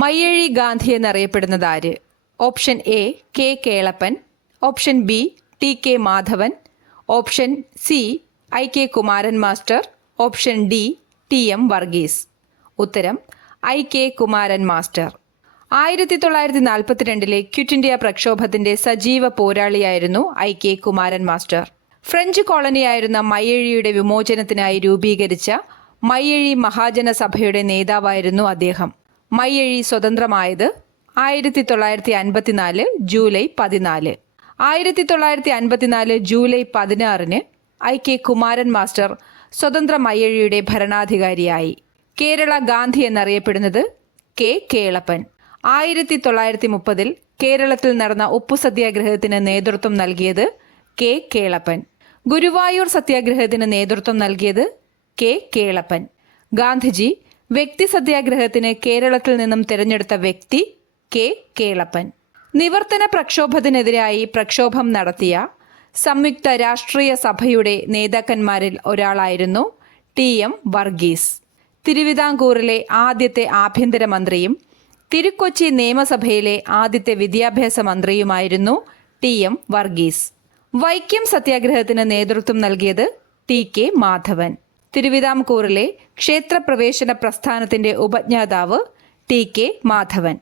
മയ്യഴി ഗാന്ധി എന്നറിയപ്പെടുന്നത് ആര്? Option A K Kelappan, option B T K Madhavan, option C I K Kumaran master, option D T M Varghese. ഉത്തരം I K Kumaran master. 1942 quit India പ്രക്ഷോഭത്തിന്റെ സജീവ പോരാളിയായിരുന്നു I K Kumaran master. French കോളനിയായിരുന്ന മയ്യഴിയുടെ വിമോചനത്തിനായി രൂപീകരിച്ച മയ്യഴി മഹാജന സഭയുടെ നേതാവായിരുന്നു അദ്ദേഹം. മയ്യഴി സ്വതന്ത്രമായത് 1954 July 14. 1954 July 16 I K Kumaran master സ്വതന്ത്ര മയ്യഴിയുടെ ഭരണാധികാരിയായി. കേരള ഗാന്ധി എന്നറിയപ്പെടുന്നത് കെ കേളപ്പൻ. 1930 കേരളത്തിൽ നടന്ന ഉപ്പു സത്യാഗ്രഹത്തിന് നേതൃത്വം നൽകിയത് കെ കേളപ്പൻ. ഗുരുവായൂർ സത്യാഗ്രഹത്തിന് നേതൃത്വം നൽകിയത് കെ കേളപ്പൻ. ഗാന്ധിജി വ്യക്തി സത്യാഗ്രഹത്തിന് കേരളത്തിൽ നിന്നും തിരഞ്ഞെടുത്ത വ്യക്തി കെ കേളപ്പൻ. നിവർത്തന പ്രക്ഷോഭത്തിനെതിരായി പ്രക്ഷോഭം നടത്തിയ സംയുക്ത രാഷ്ട്രീയ സഭയുടെ നേതാക്കന്മാരിൽ ഒരാളായിരുന്നു ടി എം വർഗീസ്. തിരുവിതാംകൂറിലെ ആദ്യത്തെ ആഭ്യന്തരമന്ത്രിയും തിരുക്കൊച്ചി നിയമസഭയിലെ ആദ്യത്തെ വിദ്യാഭ്യാസ മന്ത്രിയുമായിരുന്നു ടി എം വർഗീസ്. വൈക്കം സത്യാഗ്രഹത്തിന് നേതൃത്വം നൽകിയത് ടി കെ മാധവൻ. തിരുവിതാംകൂറിലെ ക്ഷേത്രപ്രവേശന പ്രസ്ഥാനത്തിന്റെ ഉപജ്ഞാതാവ് ടി കെ മാധവൻ.